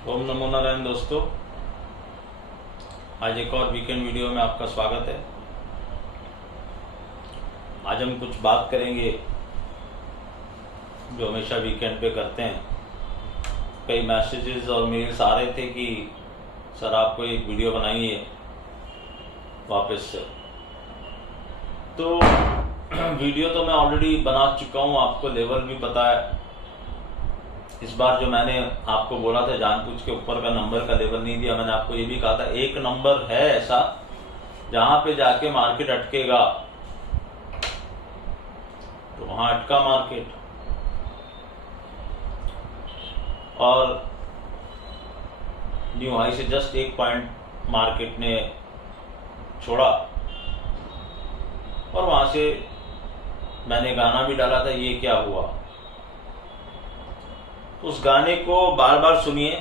ओम नमो नारायण दोस्तों, आज एक और वीकेंड वीडियो में आपका स्वागत है। आज हम कुछ बात करेंगे जो हमेशा वीकेंड पे करते हैं। कई मैसेजेस और मेल्स आ रहे थे कि सर आपको एक वीडियो बनाइए वापस से। तो वीडियो तो मैं ऑलरेडी बना चुका हूँ, आपको लेवल भी पता है। इस बार जो मैंने आपको बोला था जानबूझ के ऊपर का नंबर का लेवल नहीं दिया। मैंने आपको ये भी कहा था एक नंबर है ऐसा जहां पे जाके मार्केट अटकेगा, तो वहां अटका मार्केट। और न्यू हाई से जस्ट 1 पॉइंट मार्केट ने छोड़ा और वहां से मैंने गाना भी डाला था, ये क्या हुआ। उस गाने को बार बार सुनिए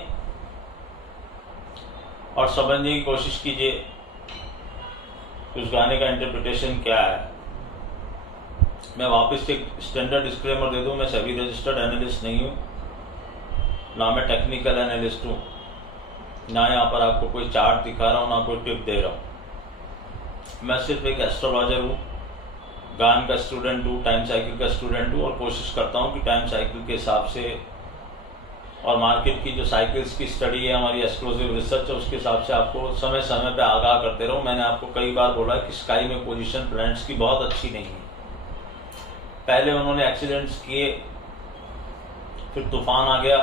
और समझने की कोशिश कीजिए कि उस गाने का इंटरप्रिटेशन क्या है। मैं वापस से स्टैंडर्ड डिस्क्लेमर दे दूं, मैं सभी रजिस्टर्ड एनालिस्ट नहीं हूं, ना मैं टेक्निकल एनालिस्ट हूं, ना यहाँ पर आपको कोई चार्ट दिखा रहा हूं, ना कोई टिप दे रहा हूं। मैं सिर्फ एक एस्ट्रोलॉजर हूं, गान का स्टूडेंट हूं, टाइम साइकिल का स्टूडेंट हूं और कोशिश करता हूं कि टाइम साइकिल के हिसाब से और मार्केट की जो साइकिल्स की स्टडी है, हमारी एक्सक्लूसिव रिसर्च है, उसके हिसाब से आपको समय समय पे आगाह करते रहो। मैंने आपको कई बार बोला कि स्काई में पोजीशन प्लैनेट्स की बहुत अच्छी नहीं है। पहले उन्होंने एक्सीडेंट्स किए, फिर तूफान आ गया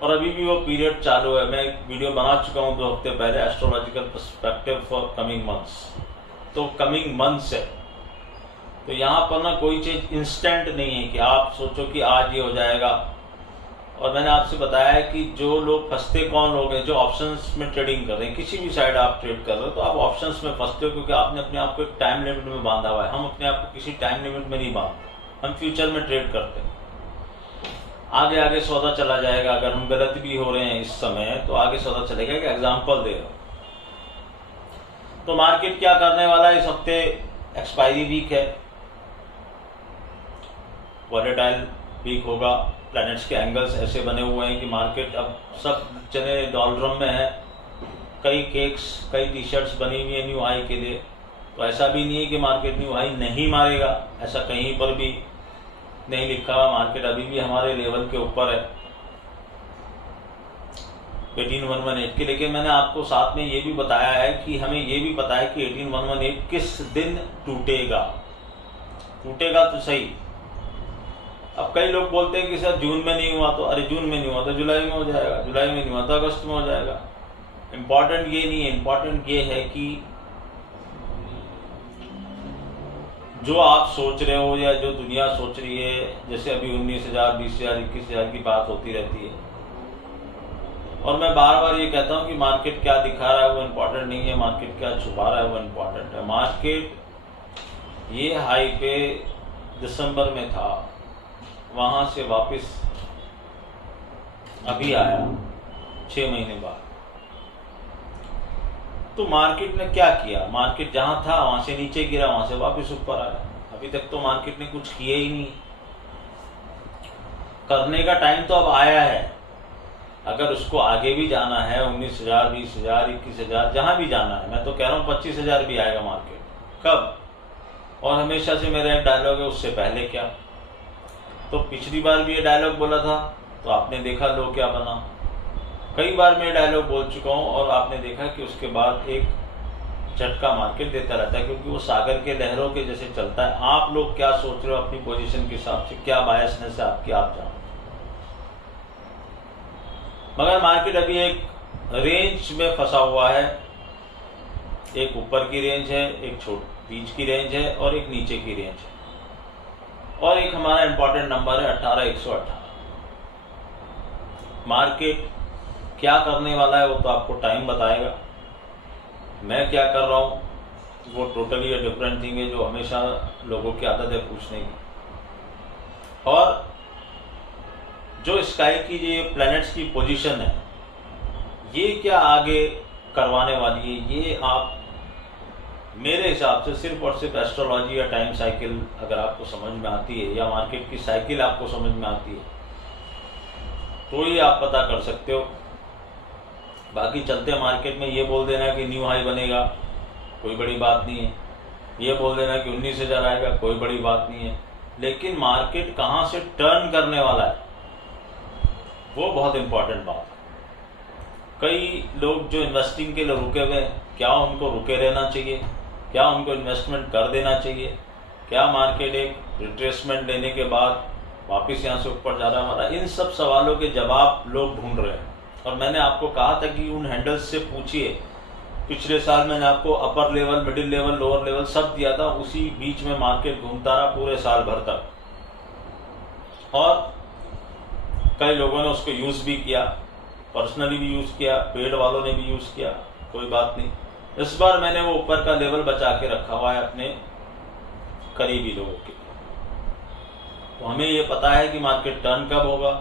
और अभी भी वो पीरियड चालू है। मैं एक वीडियो बना चुका हूँ 2 हफ्ते पहले, astrological perspective for coming months. तो कमिंग मंथ्स है, तो यहाँ पर ना कोई चीज इंस्टेंट नहीं है कि आप सोचो कि आज ये हो जाएगा। और मैंने आपसे बताया है कि जो लोग फंसते कौन लोग हैं, जो ऑप्शंस में ट्रेडिंग कर रहे हैं। किसी भी साइड आप ट्रेड कर रहे हो तो आप ऑप्शंस में फंसते हो क्योंकि आपने अपने आप को एक टाइम लिमिट में बांधा हुआ है। हम अपने आप को किसी टाइम लिमिट में नहीं बांधते, हम फ्यूचर में ट्रेड करते हैं। आगे आगे सौदा चला जाएगा। अगर हम गलत भी हो रहे हैं इस समय तो आगे सौदा चलेगा। एक एग्जाम्पल दे रहा हूं, तो मार्केट क्या करने वाला है इस हफ्ते। एक्सपायरी वीक है, वॉलेटाइल वीक होगा। प्लैनेट्स के एंगल्स ऐसे बने हुए हैं कि मार्केट अब सब चने डॉलरम में है। कई केक्स, कई टी शर्ट्स बनी हुई है न्यू हाई के लिए। तो ऐसा भी नहीं है कि मार्केट न्यू हाई नहीं मारेगा, ऐसा कहीं पर भी नहीं लिखा हुआ। मार्केट अभी भी हमारे लेवल के ऊपर है 18118 के। लेकिन मैंने आपको साथ में ये भी बताया है कि हमें ये भी पता है कि 18118 किस दिन टूटेगा तो सही। अब कई लोग बोलते हैं कि सर जून में नहीं हुआ, तो अरे जून में नहीं हुआ तो जुलाई में हो जाएगा, जुलाई में नहीं हुआ तो अगस्त में हो जाएगा। इंपॉर्टेंट ये नहीं है, इंपॉर्टेंट ये है कि जो आप सोच रहे हो या जो दुनिया सोच रही है, जैसे अभी 19,000, 20,000, 21,000 की बात होती रहती है। और मैं बार बार ये कहता हूं कि मार्केट क्या दिखा रहा है वो इंपॉर्टेंट नहीं है, मार्केट क्या छुपा रहा है वो इंपॉर्टेंट है। मार्केट ये हाई पे दिसंबर में था, वहां से वापस अभी आया 6 महीने बाद। तो मार्केट ने क्या किया, मार्केट जहां था वहां से नीचे गिरा, वहां से वापस ऊपर आया। अभी तक तो मार्केट ने कुछ किया ही नहीं। करने का टाइम तो अब आया है। अगर उसको आगे भी जाना है 19,000, 20,000, 21,000, जहां भी जाना है, मैं तो कह रहा हूं 25,000 भी आएगा मार्केट। कब? और हमेशा से मेरा एक डायलॉग है, उससे पहले क्या। तो पिछली बार भी ये डायलॉग बोला था तो आपने देखा लो क्या बना। कई बार मैं डायलॉग बोल चुका हूं और आपने देखा कि उसके बाद एक झटका मार्केट देता रहता है, क्योंकि वो सागर के लहरों के जैसे चलता है। आप लोग क्या सोच रहे हो अपनी पोजीशन के हिसाब से, क्या बायसनेस है आपकी, आप जानो। मगर मार्केट अभी एक रेंज में फंसा हुआ है। एक ऊपर की रेंज है, एक बीच की रेंज है और एक नीचे की रेंज है। और एक हमारा इंपॉर्टेंट नंबर है 18,118। मार्केट क्या करने वाला है वो तो आपको टाइम बताएगा। मैं क्या कर रहा हूं वो टोटली डिफरेंट थिंग है, जो हमेशा लोगों की आदत है पूछने की। और जो स्काई की ये प्लैनेट्स की पोजीशन है, ये क्या आगे करवाने वाली है, ये आप मेरे हिसाब से सिर्फ और सिर्फ एस्ट्रोलॉजी या टाइम साइकिल अगर आपको समझ में आती है, या मार्केट की साइकिल आपको समझ में आती है, तो ही आप पता कर सकते हो। बाकी चलते मार्केट में ये बोल देना कि न्यू हाई बनेगा, कोई बड़ी बात नहीं है। ये बोल देना कि 19,000 आएगा, कोई बड़ी बात नहीं है। लेकिन मार्केट कहाँ से टर्न करने वाला है, वो बहुत इंपॉर्टेंट बात है। कई लोग जो इन्वेस्टिंग के लिए रुके हुए हैं, क्या उनको रुके रहना चाहिए, क्या उनको इन्वेस्टमेंट कर देना चाहिए, क्या मार्केट एक रिट्रेसमेंट लेने के बाद वापस यहाँ से ऊपर जा रहा है, इन सब सवालों के जवाब लोग ढूंढ रहे हैं। और मैंने आपको कहा था कि उन हैंडल्स से पूछिए। पिछले साल मैंने आपको upper level, middle level, lower level सब दिया था, उसी बीच में मार्केट घूमता रहा पूरे साल भर तक। और कई लोगों ने उसको यूज भी किया, पर्सनली भी यूज किया, पेड वालों ने भी यूज किया, कोई बात नहीं। इस बार मैंने वो ऊपर का लेवल बचा के रखा हुआ है अपने करीबी लोगों के लिए। तो हमें ये पता है कि मार्केट टर्न कब होगा,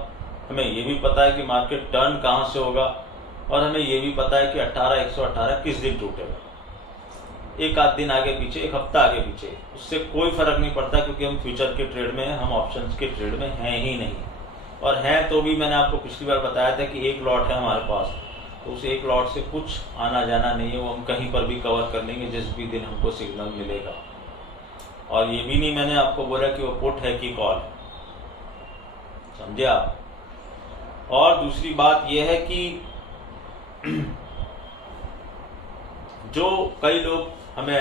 हमें ये भी पता है कि मार्केट टर्न कहाँ से होगा, और हमें ये भी पता है कि 18,118 किस दिन टूटेगा। एक आध दिन आगे पीछे, एक हफ्ता आगे पीछे, उससे कोई फर्क नहीं पड़ता, क्योंकि हम फ्यूचर के ट्रेड में हैं, हम ऑप्शंस के ट्रेड में हैं ही नहीं। और हैं तो भी मैंने आपको पिछली बार बताया था कि एक लॉट है हमारे पास, तो उस एक लॉट से कुछ आना जाना नहीं है, वो हम कहीं पर भी कवर कर लेंगे जिस भी दिन हमको सिग्नल मिलेगा। और ये भी नहीं मैंने आपको बोला कि वो पुट है कि कॉल है, समझे आप। और दूसरी बात यह है कि जो कई लोग हमें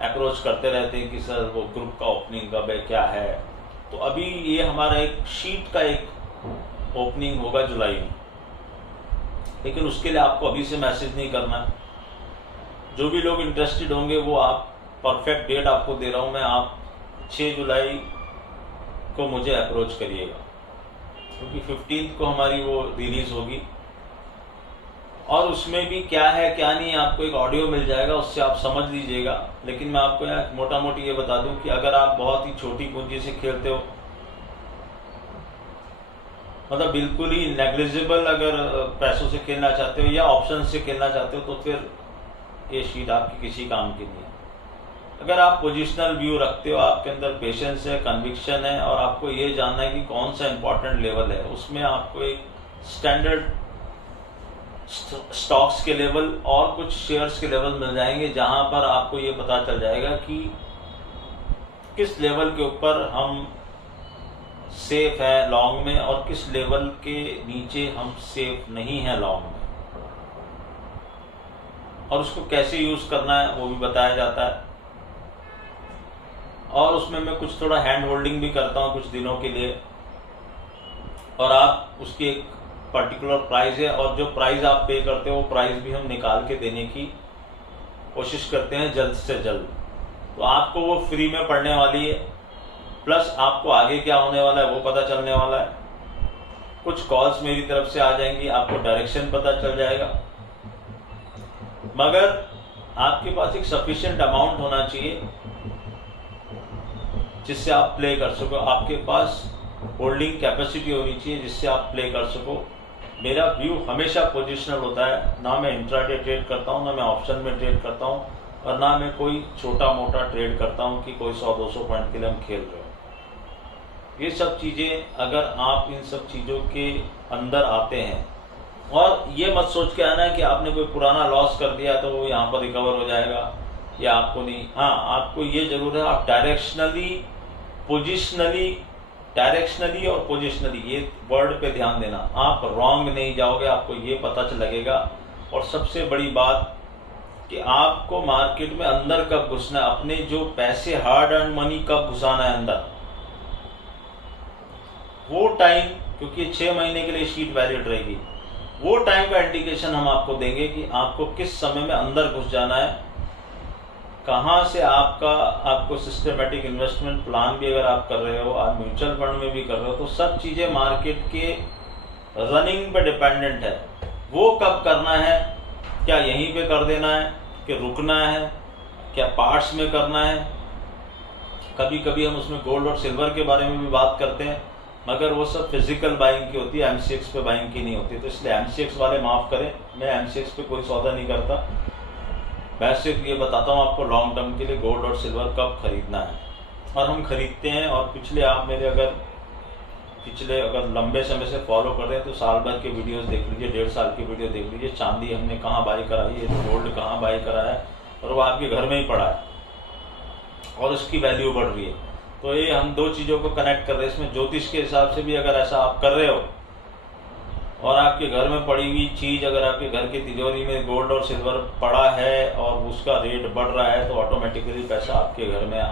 अप्रोच करते रहते हैं कि सर वो ग्रुप का ओपनिंग कब है, क्या है, तो अभी ये हमारा एक शीट का एक ओपनिंग होगा जुलाई में, लेकिन उसके लिए आपको अभी से मैसेज नहीं करना है। जो भी लोग इंटरेस्टेड होंगे वो आप परफेक्ट डेट आपको दे रहा हूं मैं, आप 6 जुलाई को मुझे अप्रोच करिएगा, क्योंकि 15 को हमारी वो रिलीज होगी। और उसमें भी क्या है क्या नहीं है आपको एक ऑडियो मिल जाएगा, उससे आप समझ लीजिएगा। लेकिन मैं आपको यहाँ मोटा मोटी ये बता दूं कि अगर आप बहुत ही छोटी पूंजी से खेलते हो, मतलब बिल्कुल ही नेग्लिजिबल अगर पैसों से खेलना चाहते हो या ऑप्शन से खेलना चाहते हो, तो फिर ये शीट आपकी किसी काम की नहीं है। अगर आप पोजिशनल व्यू रखते हो, आपके अंदर पेशेंस है, कन्विक्शन है, और आपको ये जानना है कि कौन सा इंपॉर्टेंट लेवल है, उसमें आपको एक स्टैंडर्ड स्टॉक्स के लेवल और कुछ शेयर्स के लेवल मिल जाएंगे, जहां पर आपको ये पता चल जाएगा कि किस लेवल के ऊपर हम सेफ है लॉन्ग में और किस लेवल के नीचे हम सेफ नहीं है लॉन्ग में, और उसको कैसे यूज करना है वो भी बताया जाता है। और उसमें मैं कुछ थोड़ा हैंड होल्डिंग भी करता हूँ कुछ दिनों के लिए, और आप उसकी एक पर्टिकुलर प्राइस है, और जो प्राइस आप पे करते हो वो प्राइस भी हम निकाल के देने की कोशिश करते हैं जल्द से जल्द। तो आपको वो फ्री में पड़ने वाली है, प्लस आपको आगे क्या होने वाला है वो पता चलने वाला है। कुछ कॉल्स मेरी तरफ से आ जाएंगी, आपको डायरेक्शन पता चल जाएगा, मगर आपके पास एक सफिशिएंट अमाउंट होना चाहिए जिससे आप प्ले कर सको। आपके पास होल्डिंग कैपेसिटी होनी चाहिए जिससे आप प्ले कर सको। मेरा व्यू हमेशा पोजिशनल होता है, ना मैं इंट्राडे ट्रेड करता हूँ, ना मैं ऑप्शन में ट्रेड करता हूँ, और ना मैं कोई छोटा मोटा ट्रेड करता हूँ कि कोई 100-200 पॉइंट के लिए हम खेल रहे हो। ये सब चीज़ें, अगर आप इन सब चीज़ों के अंदर आते हैं, और ये मत सोच के आना है कि आपने कोई पुराना लॉस कर दिया तो वो यहाँ पर रिकवर हो जाएगा, या आपको नहीं। हाँ, आपको ये जरूर है आप डायरेक्शनली, पोजिशनली, डायरेक्शनली और पोजिशनली, ये वर्ड पे ध्यान देना, आप रॉन्ग नहीं जाओगे, आपको ये पता चल लगेगा। और सबसे बड़ी बात कि आपको मार्केट में अंदर कब घुसना है, अपने जो पैसे हार्ड अर्न मनी कब घुसाना है अंदर, वो टाइम, क्योंकि 6 महीने के लिए शीट वैलिड रहेगी, वो टाइम का इंडिकेशन हम आपको देंगे कि आपको किस समय में अंदर घुस जाना है, कहाँ से आपको सिस्टमेटिक इन्वेस्टमेंट प्लान भी अगर आप कर रहे हो, आप म्यूचुअल फंड में भी कर रहे हो, तो सब चीज़ें मार्केट के रनिंग पे डिपेंडेंट है। वो कब करना है, क्या यहीं पे कर देना है कि रुकना है, क्या पार्ट्स में करना है। कभी कभी हम उसमें गोल्ड और सिल्वर के बारे में भी बात करते हैं, मगर वो सब फिजिकल बाइंग की होती है, एमसीएक्स पे बाइंग की नहीं होती। तो इसलिए एमसीएक्स वाले माफ़ करें, मैं एमसीएक्स पे कोई सौदा नहीं करता। मैं सिर्फ ये बताता हूँ आपको लॉन्ग टर्म के लिए गोल्ड और सिल्वर कब खरीदना है, और हम खरीदते हैं। और पिछले आप मेरे अगर पिछले अगर लंबे समय से फॉलो कर रहे हैं तो साल भर के वीडियोस देख लीजिए, 1.5 साल की वीडियो देख लीजिए। चांदी हमने कहाँ बाई कराई है, गोल्ड कहाँ बाई करा है, और वो आपके घर में ही पड़ा है और उसकी वैल्यू बढ़ रही है। तो ये हम दो चीज़ों को कनेक्ट कर रहे हैं। इसमें ज्योतिष के हिसाब से भी अगर ऐसा आप कर रहे हो और आपके घर में पड़ी हुई चीज़, अगर आपके घर की तिजोरी में गोल्ड और सिल्वर पड़ा है और उसका रेट बढ़ रहा है, तो ऑटोमेटिकली पैसा आपके घर में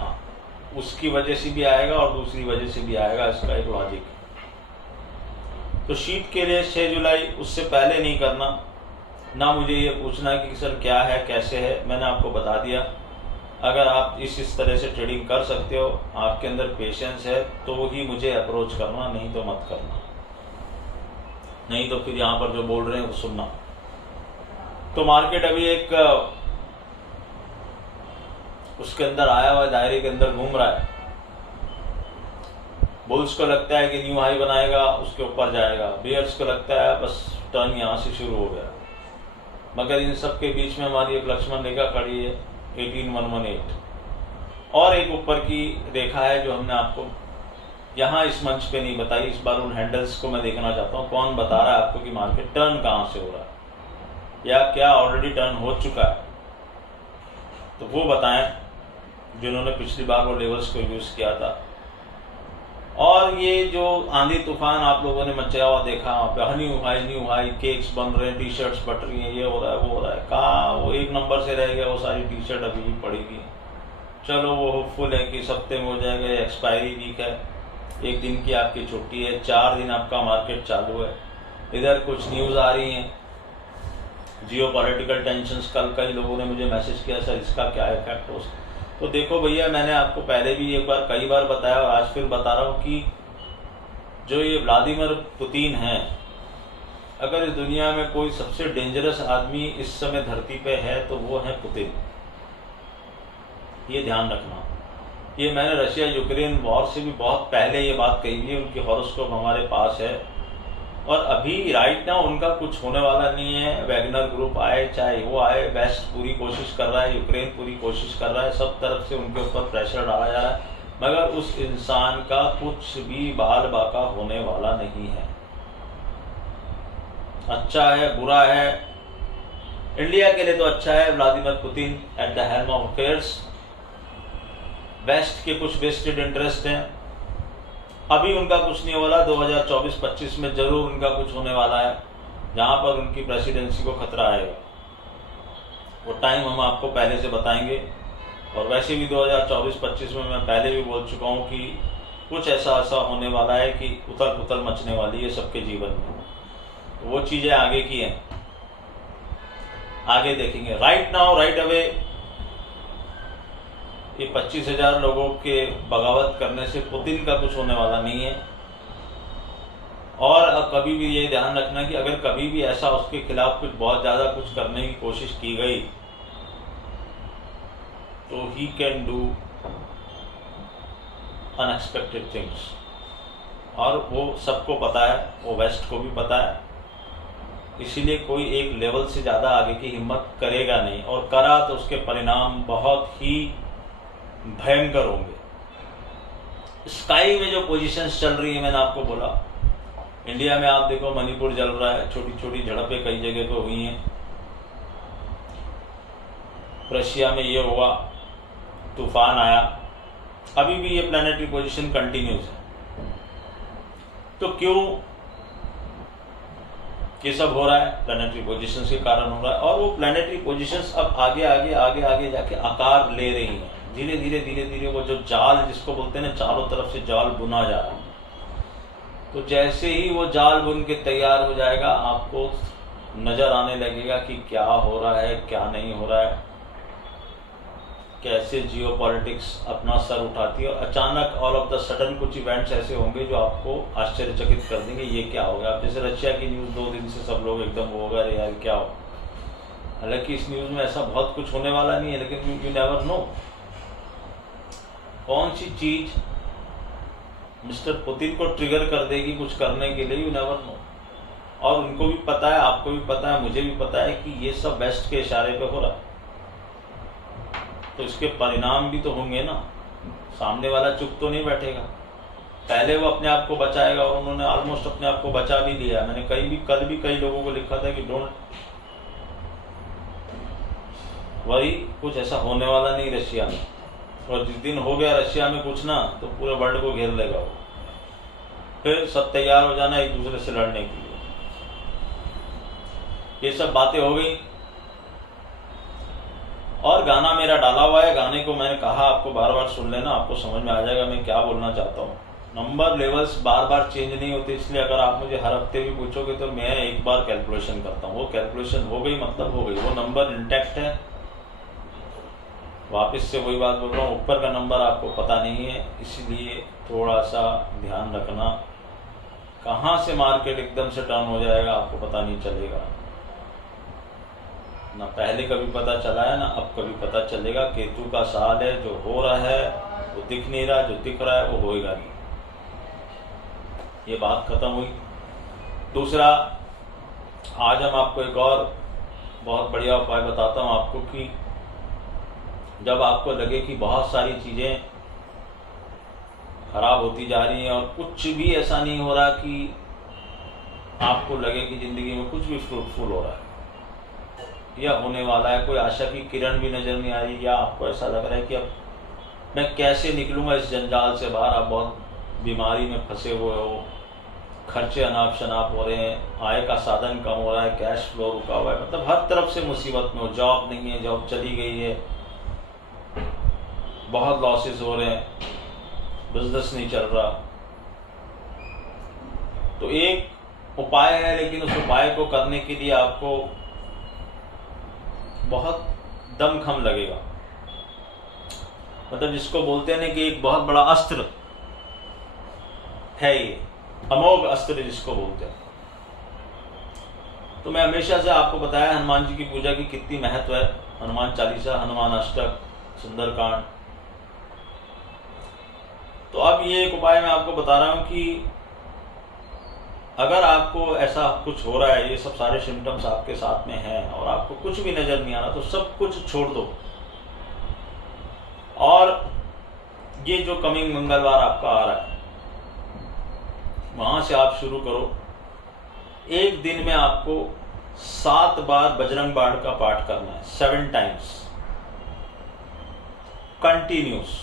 उसकी वजह से भी आएगा और दूसरी वजह से भी आएगा। इसका एक लॉजिक है। तो शीट के लिए 6 जुलाई, उससे पहले नहीं करना। ना मुझे ये पूछना कि सर क्या है कैसे है, मैंने आपको बता दिया। अगर आप इस तरह से ट्रेडिंग कर सकते हो, आपके अंदर पेशेंस है, तो ही मुझे अप्रोच करना, नहीं तो मत करना। नहीं तो फिर यहाँ पर जो बोल रहे हैं वो सुनना। तो मार्केट अभी एक उसके अंदर आया हुआ दायरे के अंदर घूम रहा है। बुल्स को लगता है कि न्यू हाई बनाएगा, उसके ऊपर जाएगा। बियर्स को लगता है बस टर्न यहाँ से शुरू हो गया। मगर इन सब के बीच में हमारी एक लक्ष्मण रेखा खड़ी है 18118, और एक ऊपर की रेखा है जो हमने आपको यहाँ इस मंच पे नहीं बताई। इस बार उन हैंडल्स को मैं देखना चाहता हूँ, कौन बता रहा है आपको कि मार्केट टर्न कहाँ से हो रहा है या क्या ऑलरेडी टर्न हो चुका है। तो वो बताएं जिन्होंने पिछली बार वो लेवल्स को यूज किया था। और ये जो आंधी तूफान आप लोगों ने मचाया हुआ देखा, न्यू हाई केक्स बन रहे हैं, टी शर्ट्स बट रही हैं, ये हो रहा है वो हो रहा है, कहाँ वो 1 नंबर से रह गया, वो सारी टी शर्ट अभी भी पड़ेगी। चलो वो होपफुल है कि इस हफ्ते में हो जाएगा। एक्सपायरी वीक है, 1 दिन की आपकी छुट्टी है, 4 दिन आपका मार्केट चालू है। इधर कुछ न्यूज़ आ रही हैं, जियोपॉलिटिकल टेंशंस। कल कई लोगों ने मुझे मैसेज किया सर इसका क्या इफेक्ट हो सकता। तो देखो भैया, मैंने आपको पहले भी एक बार कई बार बताया और आज फिर बता रहा हूँ कि जो ये व्लादिमीर पुतिन हैं, अगर इस दुनिया में कोई सबसे डेंजरस आदमी इस समय धरती पे है तो वो है पुतिन। ये ध्यान रखना। ये मैंने रशिया यूक्रेन वॉर से भी बहुत पहले ये बात कही थी। उनकी हॉरोस्कोप हमारे पास है और अभी राइट नाउ उनका कुछ होने वाला नहीं है। वैगनर ग्रुप आए चाहे वो आए, वेस्ट पूरी कोशिश कर रहा है, यूक्रेन पूरी कोशिश कर रहा है, सब तरफ से उनके ऊपर प्रेशर डाला जा रहा है, मगर उस इंसान का कुछ भी बाल बाका होने वाला नहीं है। अच्छा है बुरा है, इंडिया के लिए तो अच्छा है। Vladimir Putin at the helm of affairs. West के कुछ वेस्टेड इंटरेस्ट हैं, अभी उनका कुछ नहीं वाला। 2024-25 में जरूर उनका कुछ होने वाला है, जहां पर उनकी प्रेसिडेंसी को खतरा आएगा। वो टाइम हम आपको पहले से बताएंगे। और वैसे भी 2024-25 में मैं पहले भी बोल चुका हूं कि कुछ ऐसा होने वाला है कि उथल पुथल मचने वाली है सबके जीवन में। तो वो चीजें आगे की हैं, आगे देखेंगे। राइट नाउ राइट अवे ये 25,000 लोगों के बगावत करने से पुतिन का कुछ होने वाला नहीं है। और अब कभी भी ये ध्यान रखना कि अगर कभी भी ऐसा उसके खिलाफ कुछ बहुत ज्यादा कुछ करने की कोशिश की गई तो he can do unexpected things. और वो सबको पता है, वो वेस्ट को भी पता है, इसीलिए कोई एक लेवल से ज्यादा आगे की हिम्मत करेगा नहीं, और करा तो उसके परिणाम बहुत ही भयंकर होंगे। स्काई में जो पोजीशंस चल रही है, मैंने आपको बोला इंडिया में आप देखो मणिपुर जल रहा है, छोटी छोटी झड़पें कई जगह पे हुई हैं। रशिया में ये हुआ, तूफान आया, अभी भी ये प्लैनेटरी पोजीशन कंटिन्यूज है। तो क्यों ये सब हो रहा है? प्लैनेटरी पोजीशंस के कारण हो रहा है। और वो प्लैनेटरी पोजीशंस अब आगे आगे आगे आगे जाके आकार ले रही हैं। धीरे धीरे वो जो जाल जिसको बोलते हैं ना, चारों तरफ से जाल बुना जा रहा है। तो जैसे ही वो जाल बुन के तैयार हो जाएगा, आपको नजर आने लगेगा कि क्या हो रहा है क्या नहीं हो रहा है, कैसे जियोपॉलिटिक्स अपना सर उठाती है। और अचानक ऑल ऑफ द सडन कुछ इवेंट्स ऐसे होंगे जो आपको आश्चर्यचकित कर देंगे, ये क्या हो गया। अब जैसे रशिया की न्यूज़ 2 दिन से सब लोग एकदम हो गए यार क्या हो। हालांकि इस न्यूज़ में ऐसा बहुत कुछ होने वाला नहीं है, लेकिन यू नेवर नो कौन सी चीज मिस्टर पुतिन को ट्रिगर कर देगी कुछ करने के लिए, यू नेवर नो। और उनको भी पता है, आपको भी पता है, मुझे भी पता है कि ये सब वेस्ट के इशारे पे हो रहा है। तो इसके परिणाम भी तो होंगे ना, सामने वाला चुप तो नहीं बैठेगा। पहले वो अपने आप को बचाएगा, और उन्होंने ऑलमोस्ट अपने आप को बचा भी लिया। मैंने कल भी कई लोगों को लिखा था कि डोंट वही, कुछ ऐसा होने वाला नहीं रशिया में, और जिस दिन हो गया रशिया में कुछ ना, तो पूरे वर्ल्ड को घेर लेगा वो। फिर सब तैयार हो जाना एक दूसरे से लड़ने के लिए। ये सब बातें हो गई। और गाना मेरा डाला हुआ है, गाने को मैंने कहा आपको बार बार सुन लेना, आपको समझ में आ जाएगा मैं क्या बोलना चाहता हूँ। नंबर लेवल्स बार बार चेंज नहीं होते, इसलिए अगर आप मुझे हर हफ्ते भी पूछोगे तो मैं एक बार कैलकुलेशन करता हूँ। वो कैलकुलेशन हो गई मतलब हो गई, वो नंबर इंटैक्ट है। वापस से वही बात बोल रहा हूँ, ऊपर का नंबर आपको पता नहीं है, इसलिए थोड़ा सा ध्यान रखना। कहाँ से मार्केट एकदम से टर्न हो जाएगा आपको पता नहीं चलेगा ना, पहले कभी पता चला है ना अब कभी पता चलेगा। केतु का साल है, जो हो रहा है वो दिख नहीं रहा, जो दिख रहा है वो होएगा नहीं। ये बात खत्म हुई। दूसरा, आज हम आपको एक और बहुत बढ़िया उपाय बताता हूँ आपको कि जब आपको लगे कि बहुत सारी चीजें खराब होती जा रही हैं और कुछ भी ऐसा नहीं हो रहा कि आपको लगे कि जिंदगी में कुछ भी फ्रूटफुल हो रहा है या होने वाला है, कोई आशा की किरण भी नजर नहीं आ रही, या आपको ऐसा लग रहा है कि अब मैं कैसे निकलूंगा इस जंजाल से बाहर, आप बहुत बीमारी में फंसे हुए हो, खर्चे अनाप शनाप हो रहे हैं, आय का साधन कम हो रहा है, कैश फ्लो रुका हुआ है, मतलब हर तरफ से मुसीबत में हो, जॉब नहीं है, जॉब चली गई है, बहुत लॉसेस हो रहे हैं, बिजनेस नहीं चल रहा। तो एक उपाय है, लेकिन उस उपाय को करने के लिए आपको बहुत दमखम लगेगा। मतलब जिसको बोलते हैं ना कि एक बहुत बड़ा अस्त्र है, ये अमोघ अस्त्र जिसको बोलते हैं। तो मैं हमेशा से आपको बताया हनुमान जी की पूजा की कितनी महत्व है, हनुमान चालीसा, हनुमान अष्टक, सुंदरकांड। तो अब ये एक उपाय मैं आपको बता रहा हूं कि अगर आपको ऐसा कुछ हो रहा है, ये सब सारे सिम्टम्स आपके साथ में हैं और आपको कुछ भी नजर नहीं आ रहा, तो सब कुछ छोड़ दो और ये जो कमिंग मंगलवार आपका आ रहा है वहां से आप शुरू करो। एक दिन में आपको 7 बार बजरंग बाण का पाठ करना है, 7 टाइम्स कंटिन्यूस।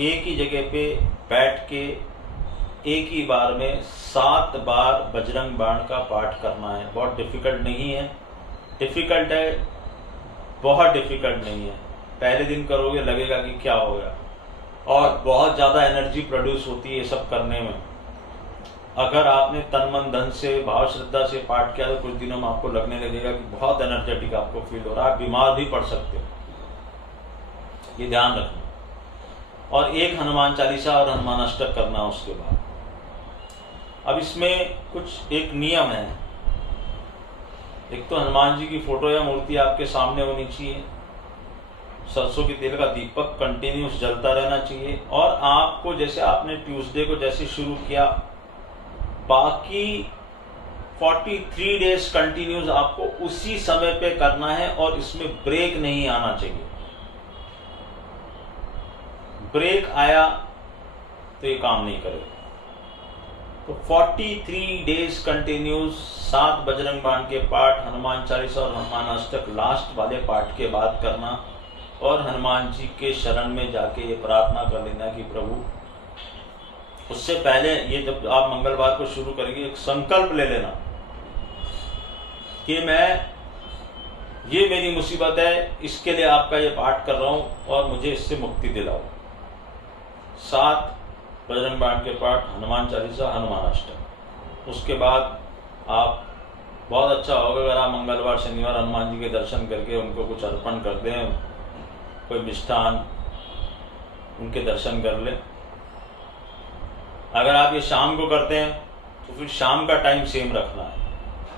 एक ही जगह पे बैठ के एक ही बार में 7 बार बजरंग बाण का पाठ करना है। बहुत डिफिकल्ट नहीं है, डिफिकल्ट है, बहुत डिफिकल्ट नहीं है। पहले दिन करोगे लगेगा कि क्या हो गया, और बहुत ज़्यादा एनर्जी प्रोड्यूस होती है ये सब करने में। अगर आपने तन मन धन से भाव श्रद्धा से पाठ किया तो कुछ दिनों में आपको लगने लगेगा कि बहुत एनर्जेटिक आपको फील हो रहा है, आप बीमार भी पड़ सकते हो, ये ध्यान रखना। और एक हनुमान चालीसा और हनुमान अष्टक करना उसके बाद। अब इसमें कुछ एक नियम है। एक तो हनुमान जी की फोटो या मूर्ति आपके सामने होनी चाहिए, सरसों के तेल का दीपक कंटिन्यूस जलता रहना चाहिए, और आपको जैसे आपने ट्यूसडे को जैसे शुरू किया, बाकी 43 डेज कंटिन्यूस आपको उसी समय पे करना है और इसमें ब्रेक नहीं आना चाहिए। ब्रेक आया तो ये काम नहीं करेगा। तो 43 डेज कंटिन्यूस 7 बजरंग बाण के पाठ, हनुमान चालीसा और हनुमान अष्टक लास्ट वाले पाठ के बाद करना, और हनुमान जी के शरण में जाके ये प्रार्थना कर लेना कि प्रभु, उससे पहले ये जब आप मंगलवार को शुरू करेंगे एक संकल्प ले लेना कि मैं, ये मेरी मुसीबत है, इसके लिए आपका ये पाठ कर रहा हूं और मुझे इससे मुक्ति दिलाओ। 7 बजरंग बाण के पाठ, हनुमान चालीसा, हनुमान अष्टक। उसके बाद आप, बहुत अच्छा होगा अगर आप मंगलवार शनिवार हनुमान जी के दर्शन करके उनको कुछ अर्पण कर दें, कोई मिष्ठान, उनके दर्शन कर लें। अगर आप ये शाम को करते हैं तो फिर शाम का टाइम सेम रखना है,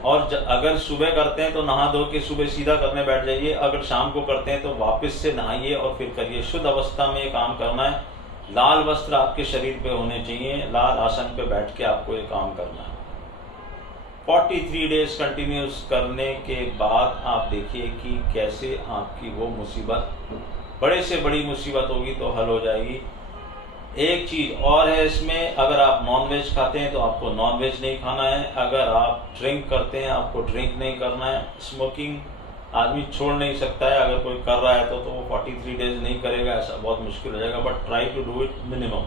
और अगर सुबह करते हैं तो नहा धो के सुबह सीधा करने बैठ जाइए। अगर शाम को करते हैं तो वापस से नहाइए और फिर करिए। शुद्ध अवस्था में ये काम करना है। लाल वस्त्र आपके शरीर पे होने चाहिए, लाल आसन पे बैठ के आपको ये काम करना है। 43 डेज कंटिन्यूस करने के बाद आप देखिए कि कैसे आपकी वो मुसीबत, बड़े से बड़ी मुसीबत होगी तो हल हो जाएगी। एक चीज और है इसमें, अगर आप नॉन वेज खाते हैं तो आपको नॉन वेज नहीं खाना है, अगर आप ड्रिंक करते हैं आपको ड्रिंक नहीं करना है। स्मोकिंग आदमी छोड़ नहीं सकता है, अगर कोई कर रहा है तो वो 43 डेज नहीं करेगा, ऐसा बहुत मुश्किल हो जाएगा, but try to do it minimum.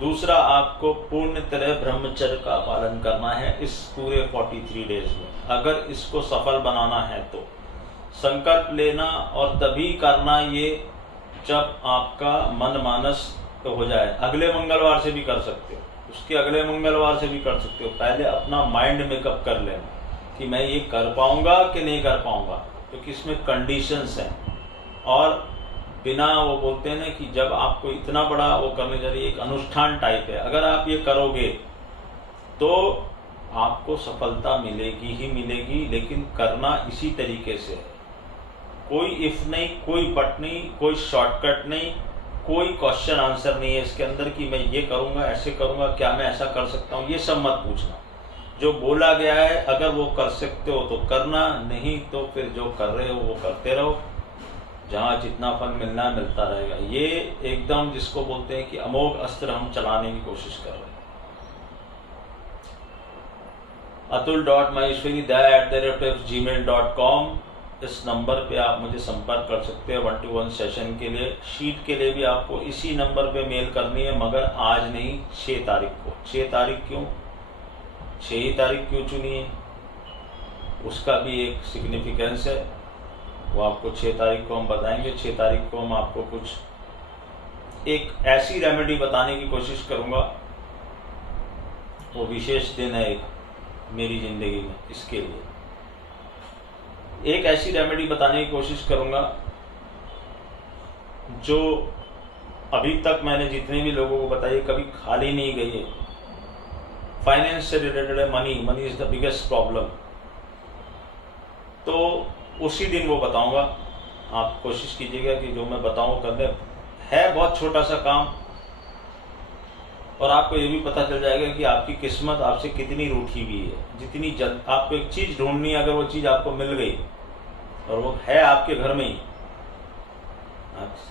दूसरा, आपको पूर्ण तरह ब्रह्मचर्य का पालन करना है इस पूरे 43 डेज में। अगर इसको सफल बनाना है तो संकल्प लेना और तभी करना ये जब आपका मन मानस तो हो जाए। अगले मंगलवार से भी कर सकते हो, उसके अगले मंगलवार से भी कर सकते हो। पहले अपना माइंड मेकअप कर लेना कि मैं ये कर पाऊंगा कि नहीं कर पाऊंगा, क्योंकि इसमें कंडीशंस हैं। और बिना वो बोलते हैं ना कि जब आपको इतना बड़ा वो करने जा रही है, एक अनुष्ठान टाइप है, अगर आप ये करोगे तो आपको सफलता मिलेगी ही मिलेगी, लेकिन करना इसी तरीके से है। कोई इफ नहीं, कोई बट नहीं, कोई शॉर्टकट नहीं, कोई क्वेश्चन आंसर नहीं है इसके अंदर कि मैं ये करूंगा, ऐसे करूंगा, क्या मैं ऐसा कर सकता हूं, ये सब मत पूछना। जो बोला गया है अगर वो कर सकते हो तो करना, नहीं तो फिर जो कर रहे हो वो करते रहो, जहां जितना फल मिलना है मिलता रहेगा। ये एकदम जिसको बोलते हैं कि अमोघ अस्त्र हम चलाने की कोशिश कर रहे हैं। atul.maheshwari@gmail.com इस नंबर पे आप मुझे संपर्क कर सकते हैं 1-to-1 सेशन के लिए। शीट के लिए भी आपको इसी नंबर पे मेल करनी है, मगर आज नहीं, 6 तारीख को। 6 तारीख क्यों, 6 ही तारीख क्यों चुनी है, उसका भी एक सिग्निफिकेंस है, वो आपको 6 तारीख को हम बताएंगे। 6 तारीख को हम आपको कुछ एक ऐसी रेमेडी बताने की कोशिश करूंगा, वो विशेष दिन है एक मेरी जिंदगी में। इसके लिए एक ऐसी रेमेडी बताने की कोशिश करूंगा जो अभी तक मैंने जितने भी लोगों को बताई कभी खाली नहीं गई है। फाइनेंस से रिलेटेड है, money is the biggest problem. तो उसी दिन वो बताऊंगा। आप कोशिश कीजिएगा कि जो मैं बताऊं करने है, बहुत छोटा सा काम, और आपको ये भी पता चल जाएगा कि आपकी किस्मत आपसे कितनी रूठी हुई है। जितनी जल्द आपको एक चीज ढूंढनी है, अगर वो चीज आपको मिल गई और वो है आपके घर में ही,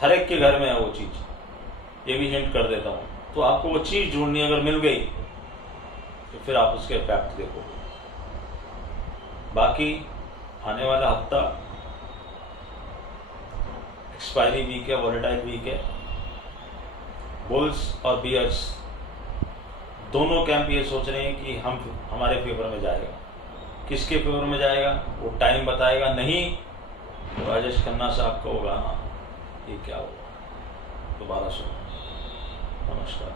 हर एक के घर में है वो चीज, ये भी हिंट कर देता हूं, तो आपको वो चीज ढूंढनी अगर मिल गई तो फिर आप उसके इफेक्ट देखो। बाकी आने वाला हफ्ता एक्सपायरी वीक है, वॉलेटाइल वीक है। बुल्स और बियर्स दोनों कैंप ये सोच रहे हैं कि हमारे फेवर में जाएगा। किसके फेवर में जाएगा वो टाइम बताएगा। नहीं तो राजेश खन्ना साहब का वो गाना, ये क्या हुआ, दोबारा सुनो। नमस्कार।